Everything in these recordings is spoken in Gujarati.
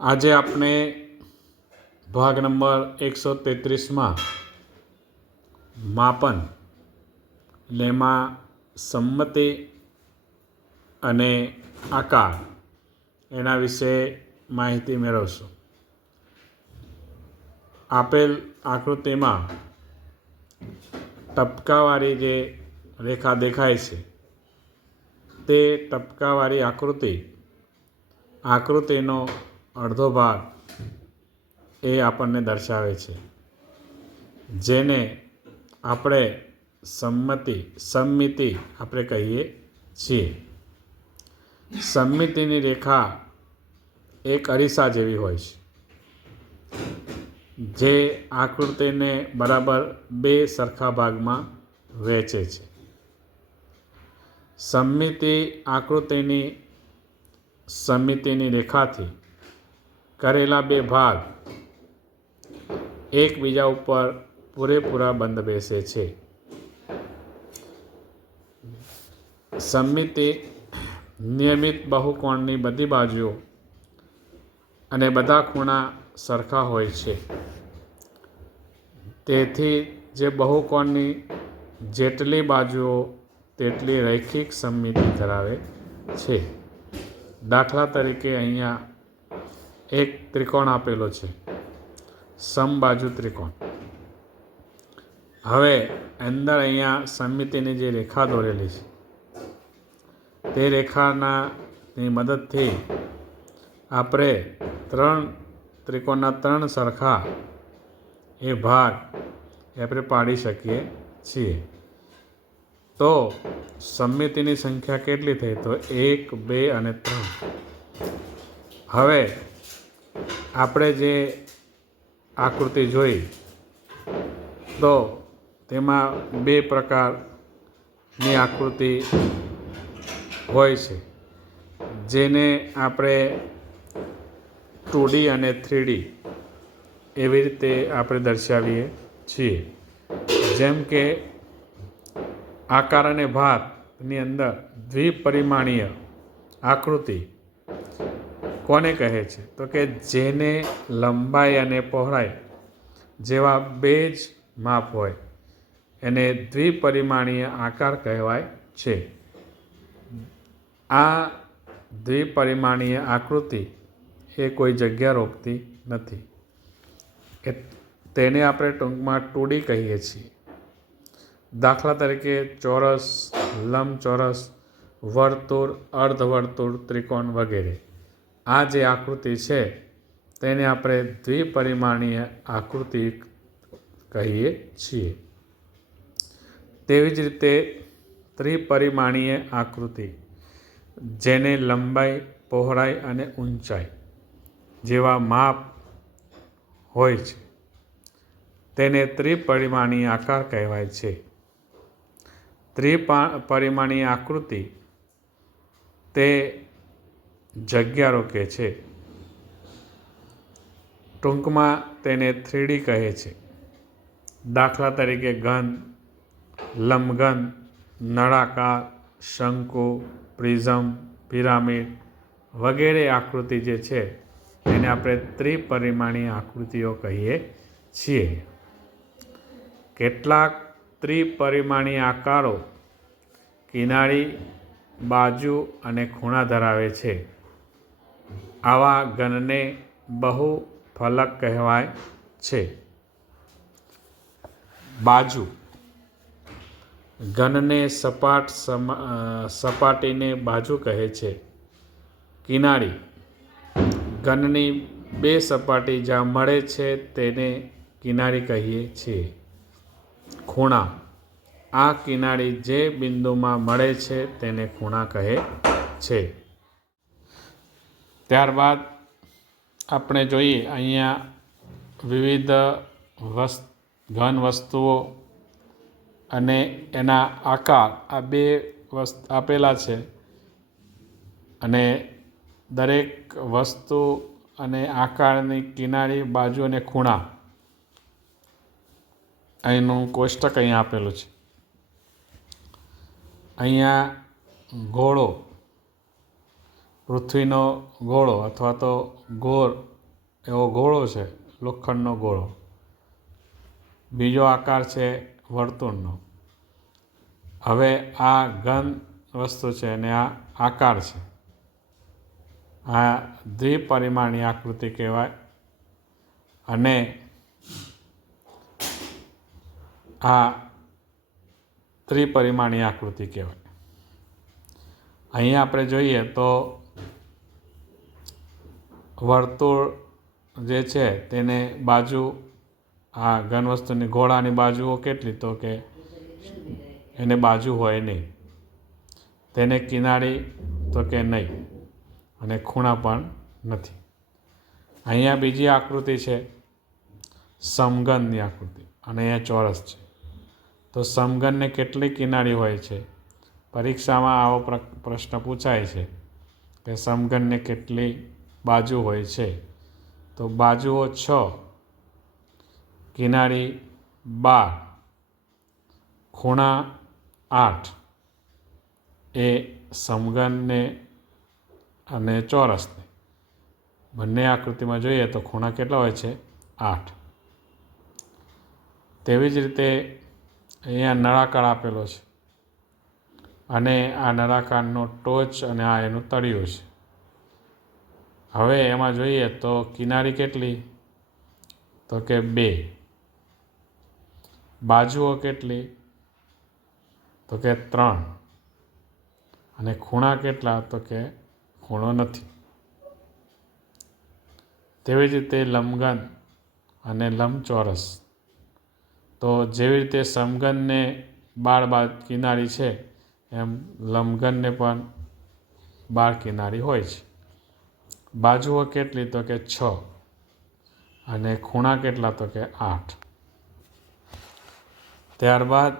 આજે આપણે ભાગ નંબર 133માં માપન એમાં સંમતિ અને આકાર એના વિશે માહિતી મેળવશું. આપેલ આકૃતિમાં ટપકાવાળી જે રેખા દેખાય છે તે ટપકાવાળી આકૃતિનો અડધો ભાગ એ આપણને દર્શાવે છે, જેને આપણે સમમિતિ આપણે કહીએ છીએ. સમમિતિની રેખા એક અરીસા જેવી હોય છે, જે આકૃતિને બરાબર બે સરખા ભાગમાં વહેંચે છે. સમમિતિની રેખાથી કરેલા બે ભાગ એકબીજા ઉપર પૂરેપૂરા બંધ બેસે છે. સમમિતિ નિયમિત બહુકોણની બધી બાજુઓ અને બધા ખૂણા સરખા હોય છે. તેથી જે બહુકોણની જેટલી બાજુઓ તેટલી રૈખિક સમમિતિ ધરાવે છે. દાખલા તરીકે અહીંયા એક ત્રિકોણ આપેલો છે, સમબાજુ ત્રિકોણ. હવે અંદર અહીંયા સમમિતિની જે રેખા દોરેલી છે તે રેખાની મદદથી આપણે ત્રિકોણના ત્રણ સરખા એ ભાગ આપણે પાડી શકીએ છીએ. તો સમમિતિની સંખ્યા કેટલી થઈ? તો 1, 2 અને 3. હવે આપણે જે આકૃતિ જોઈ તો તેમાં બે પ્રકારની આકૃતિ હોય છે, જેને આપણે 2D અને 3D એવી રીતે આપણે દર્શાવીએ છીએ. જેમ કે આકાર અને ભાતની અંદર દ્વિપરિમાણીય આકૃતિ કોને કહે છે? તો કે જેને લંબાઈ અને પહોળાઈ જેવા બે જ માપ હોય એને દ્વિપરિમાણીય આકાર કહેવાય છે. આ દ્વિપરિમાણીય આકૃતિ એ કોઈ જગ્યા રોકતી નથી. તેને આપણે ટૂંકમાં 2D કહીએ છીએ. દાખલા તરીકે ચોરસ, લંબચોરસ, વર્તુળ, અર્ધવર્તુળ, ત્રિકોણ વગેરે. આ જે આકૃતિ છે તેને આપણે દ્વિપરિમાણીય આકૃતિ કહીએ છીએ. તેવી જ રીતે ત્રિપરિમાણીય આકૃતિ, જેને લંબાઈ, પહોળાઈ અને ઊંચાઈ જેવા માપ હોય છે, તેને ત્રિપરિમાણીય આકાર કહેવાય છે. ત્રિપરિમાણીય આકૃતિ તે જગ્યા રોકે છે. ટૂંકમાં તેને 3D કહે છે. દાખલા તરીકે ઘન, લંબઘન, નળાકાર, શંકુ, પ્રિઝમ, પિરામિડ વગેરે આકૃતિ જે છે તેને આપણે ત્રિપરિમાણીય આકૃતિઓ કહીએ છીએ. કેટલાક ત્રિપરિમાણીય આકારો કિનારી, બાજુ અને ખૂણા ધરાવે છે. આવા ઘનને બહુફલક કહેવાય છે. બાજુ ઘનને સપાટીને બાજુ કહે છે. કિનારી ઘનની બે સપાટી જ્યાં મળે છે તેને કિનારી કહીએ છીએ. ખૂણા આ કિનારી જે બિંદુમાં મળે છે તેને ખૂણા કહે છે. ત્યારબાદ આપણે જોઈએ અહીંયા વિવિધ ઘન વસ્તુઓ અને એના આકાર આ બે આપેલા છે, અને દરેક વસ્તુ અને આકારની કિનારી, બાજુ અને ખૂણા અહીંનું કોષ્ટક અહીંયા આપેલું છે. અહીંયા ઘોડો પૃથ્વીનો ગોળો અથવા તો ગોળ એવો ગોળો છે, લોખંડનો ગોળો. બીજો આકાર છે વર્તુળનો. હવે આ ઘન વસ્તુ છે અને આ આકાર છે. આ દ્વિપરિમાણીય આકૃતિ કહેવાય. અને આ ત્રિપરિમાણીય આકૃતિ કહેવાય. અહીંયા આપણે જોઈએ તો વર્તુળ જે છે તેને બાજુ, આ ઘન વસ્તુની ગોળાની બાજુઓ કેટલી, તો કે એને બાજુ હોય નહીં. તેને કિનારી તો કે નહીં, અને ખૂણા પણ નથી. અહીંયા બીજી આકૃતિ છે સમઘનની આકૃતિ, અને અહીંયા ચોરસ છે. તો સમઘનને કેટલી કિનારી હોય છે? પરીક્ષામાં આવો પ્રશ્ન પૂછાય છે કે સમઘનને કેટલી બાજુ હોય છે? તો બાજુઓ 6, કિનારી 12, ખૂણા 8 એ સમઘનને અને ચોરસને બંને આકૃતિમાં જોઈએ તો ખૂણા કેટલા હોય છે? 8. તેવી જ રીતે અહીંયા નળાકાર આપેલો છે, અને આ નળાકારનો ટોચ અને આ એનું તળિયું છે. હવે એમાં જોઈએ તો કિનારી કેટલી, તો કે 2. બાજુઓ કેટલી, તો કે 3. અને ખૂણા કેટલા, તો કે ખૂણો નથી. તેવી જ રીતે લંબઘન અને લંબચોરસ. તો જેવી રીતે સમઘનને 12 કિનારી છે, એમ લંબઘનને પણ 12 કિનારી હોય છે. બાજુઓ કેટલી, તો કે 6. અને ખૂણા કેટલા, તો કે 8. ત્યારબાદ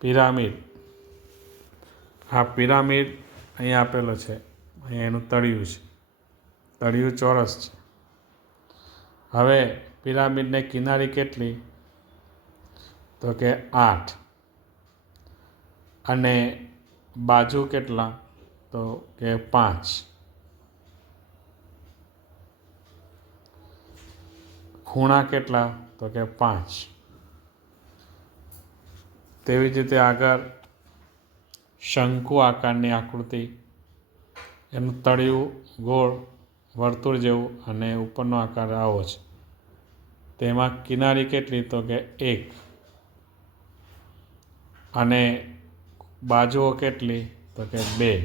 પિરામિડ. આ પિરામિડ અહીંયા આપેલો છે, અહીંયા એનું તળિયું છે, તળિયું ચોરસ છે. હવે પિરામિડને કિનારી કેટલી, તો કે 8. અને બાજુ કેટલા, તો કે 5. ખૂણા કેટલા, તો કે 5. તેવી જ રીતે આગળ શંકુ આકારની આકૃતિ, એનું તળિયું ગોળ વર્તુળ જેવું અને ઉપરનો આકાર આવો છે. તેમાં કિનારી કેટલી, તો કે 1. અને બાજુઓ કેટલી, તો કે 2.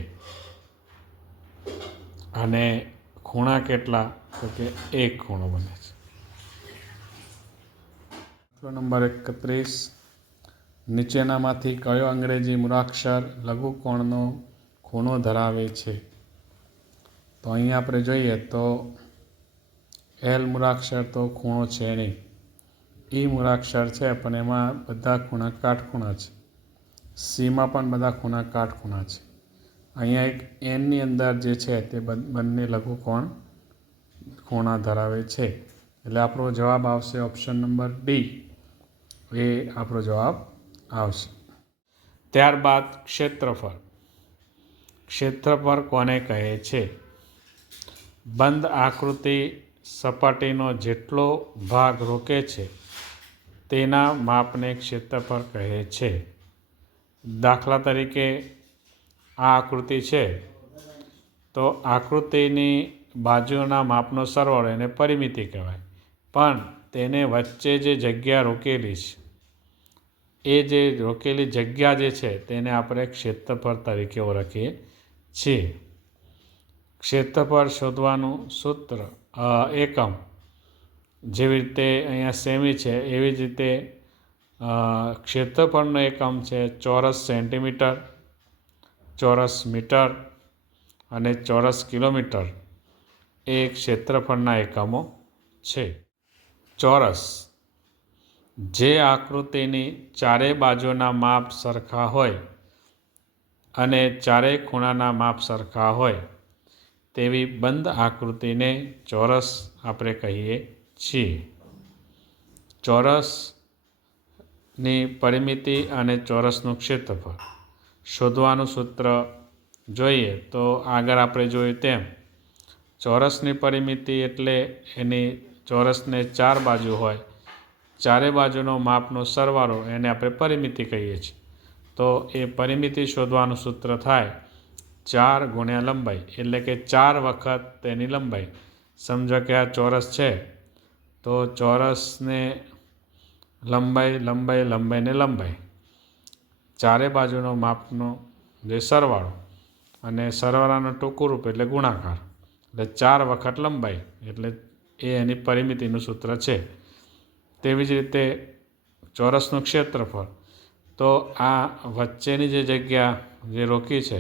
અને ખૂણા કેટલા, તો કે 1 ખૂણો બને છે. નંબર 31. નીચેનામાંથી કયો અંગ્રેજી મૂળાક્ષર લઘુકોણનો ખૂણો ધરાવે છે? તો અહીંયા આપણે જોઈએ તો એલ મૂળાક્ષર તો ખૂણો છે નહીં. ઈ મૂળાક્ષર છે, પણ એમાં બધા ખૂણા કાટખૂણા છે. સીમાં પણ બધા ખૂણા કાટખૂણા છે. અહીંયા એક એનની અંદર જે છે તે બંને લઘુકોણ ખૂણા ધરાવે છે. એટલે આપણો જવાબ આવશે ઓપ્શન નંબર ડી. એ આપણો જવાબ આવશે. ત્યારબાદ ક્ષેત્રફળ. ક્ષેત્રફળ કોને કહે છે? બંધ આકૃતિ સપાટીનો જેટલો ભાગ રોકે છે તેના માપને ક્ષેત્રફળ કહે છે. દાખલા તરીકે આ આકૃતિ છે, તો આકૃતિની બાજુના માપનો સરવાળો એને પરિમિતિ કહેવાય. પણ તેને વચ્ચે જે જગ્યા રોકેલી છે, એ જે રોકેલી જગ્યા જે છે તેને આપણે ક્ષેત્રફળ તરીકે ઓળખીએ છીએ. ક્ષેત્રફળ શોધવાનું સૂત્ર, એકમ, જેવી રીતે અહીંયા સેમી છે, એવી જ રીતે ક્ષેત્રફળનો એકમ છે ચોરસ સેન્ટીમીટર, ચોરસ મીટર અને ચોરસ કિલોમીટર. એ ક્ષેત્રફળના એકમો છે. ચોરસ, જે આકૃતિની ચારે બાજુના માપ સરખા હોય અને ચારેય ખૂણાના માપ સરખા હોય તેવી બંધ આકૃતિને ચોરસ આપણે કહીએ છીએ. ચોરસની પરિમિતિ અને ચોરસનું ક્ષેત્રફળ શોધવાનું સૂત્ર જોઈએ તો આગળ આપણે જોયું તેમ ચોરસની પરિમિતિ એટલે એની ચોરસને 4 બાજુ હોય, ચારે બાજુનો માપનો સરવાળો એને આપણે પરિમિતિ કહીએ છીએ. તો એ પરિમિતિ શોધવાનું સૂત્ર થાય 4 ગુણ્યા લંબાઈ, એટલે કે 4 વખત તેની લંબાઈ. સમજો કે આ ચોરસ છે તો ચોરસને લંબાઈ લંબાઈ લંબાઈને લંબાઈ, ચારે બાજુનો માપનો જે સરવાળો અને સરવાળાનો ટૂંકું રૂપ એટલે ગુણાકાર, એટલે 4 વખત લંબાઈ, એટલે એ એની પરિમિતિનું સૂત્ર છે. તેવી જ રીતે ચોરસનું ક્ષેત્રફળ, તો આ વચ્ચેની જે જગ્યા જે રોકી છે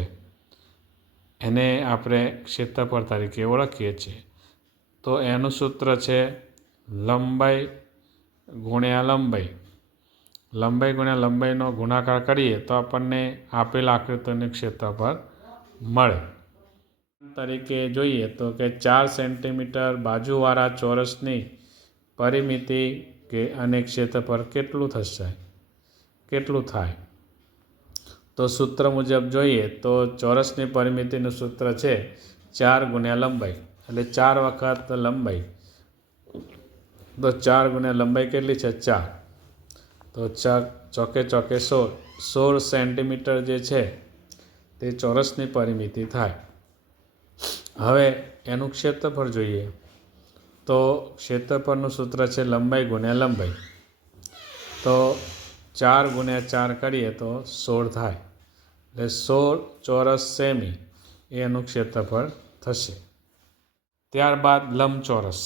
એને આપણે ક્ષેત્રફળ તરીકે ઓળખીએ છીએ. તો એનું સૂત્ર છે લંબાઈ ગુણ્યા લંબાઈ. લંબાઈ ગુણ્યા લંબાઈનો ગુણાકાર કરીએ તો આપણને આપેલ આકૃતિનું ક્ષેત્રફળ મળે. તરીકે જોઈએ તો કે 4 સેન્ટીમીટર બાજુવાળા ચોરસની પરિમિતિ કે અને ક્ષેત્રફળ કેટલું થાય? તો સૂત્ર મુજબ જોઈએ તો ચોરસની પરિમિતિનું સૂત્ર છે 4 ગુણ્યા લંબાઈ, એટલે 4 વખત લંબાઈ. તો 4 ગુણ્યા લંબાઈ કેટલી છે? 4. તો ચોકે 16 સેન્ટીમીટર જે છે તે ચોરસની પરિમિતિ થાય. હવે એનું ક્ષેત્રફળ જોઈએ તો ક્ષેત્રફળનું સૂત્ર છે લંબાઈ ગુણ્યા લંબાઈ. તો 4 ગુણ્યા 4 કરીએ તો 16 થાય, એટલે 16 ચોરસ સેમી એનું ક્ષેત્રફળ થશે. ત્યારબાદ લંબચોરસ.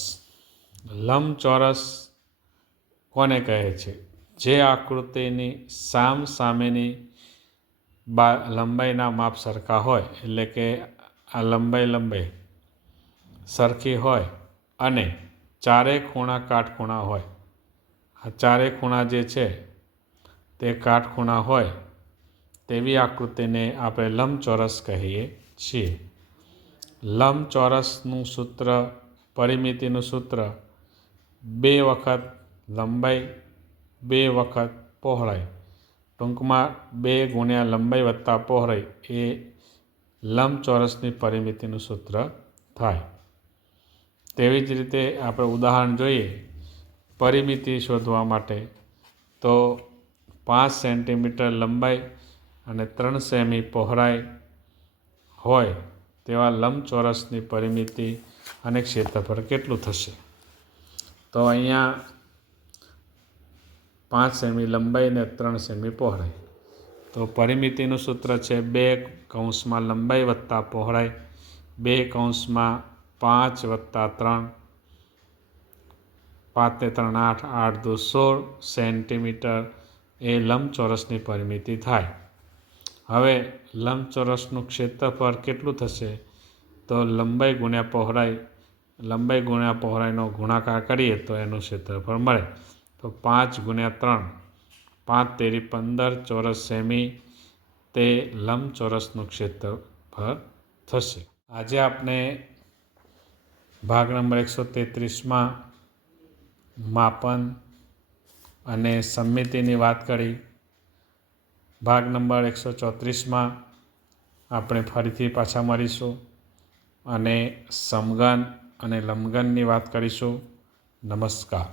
લંબચોરસ કોને કહે છે? જે આકૃતિની સામેની લંબાઈના માપ સરખા હોય, એટલે કે આ લંબાઈ સરખી હોય અને ચારેય ખૂણા કાટખૂણા હોય. આ ચારેય ખૂણા જે છે તે કાટખૂણા હોય તેવી આકૃતિને આપણે લંબચોરસ કહીએ છીએ. લંબચોરસનું સૂત્ર, પરિમિતિનું સૂત્ર 2 વખત લંબાઈ 2 વખત પહોળાઈ, ટૂંકમાં 2 ગુણ્યા લંબાઈ વત્તા પહોળાઈ એ લંબચોરસની પરિમિતિનું સૂત્ર થાય. તેવી જ રીતે આપણે ઉદાહરણ જોઈએ પરિમિતિ શોધવા માટે. તો 5 સેન્ટીમીટર લંબાઈ અને 3 સેમી પહોળાઈ હોય તેવા લંબચોરસની પરિમિતિ અને ક્ષેત્રફળ કેટલું થશે? તો અહીંયા 5 સેમી લંબાઈ અને 3 સેમી પહોળાઈ. તો પરિમિતિનું સૂત્ર છે 2 કૌંસમાં લંબાઈ વત્તા પહોળાઈ 2 કૌંસમાં 5 વત્તા 3, 5 ને 3 8, 8 દુ 16 સેન્ટીમીટર એ લંબચોરસની પરિમિતિ થાય. હવે લંબચોરસનું ક્ષેત્રફળ કેટલું થશે? તો લંબાઈ ગુણ્યા પહોળાઈનો ગુણાકાર કરીએ તો એનું ક્ષેત્રફળ મળે. તો 5 ગુણ્યા 3, 5 તેરી 15 ચોરસ સેમી તે લંબચોરસનું ક્ષેત્રફળ થશે. આજે આપણે ભાગ નંબર 133માં માપન અને સમમિતિની વાત કરી. ભાગ નંબર 134માં આપણે ફરીથી પાછા મળીશું અને સમઘન અને લંબઘનની વાત કરીશું. નમસ્કાર.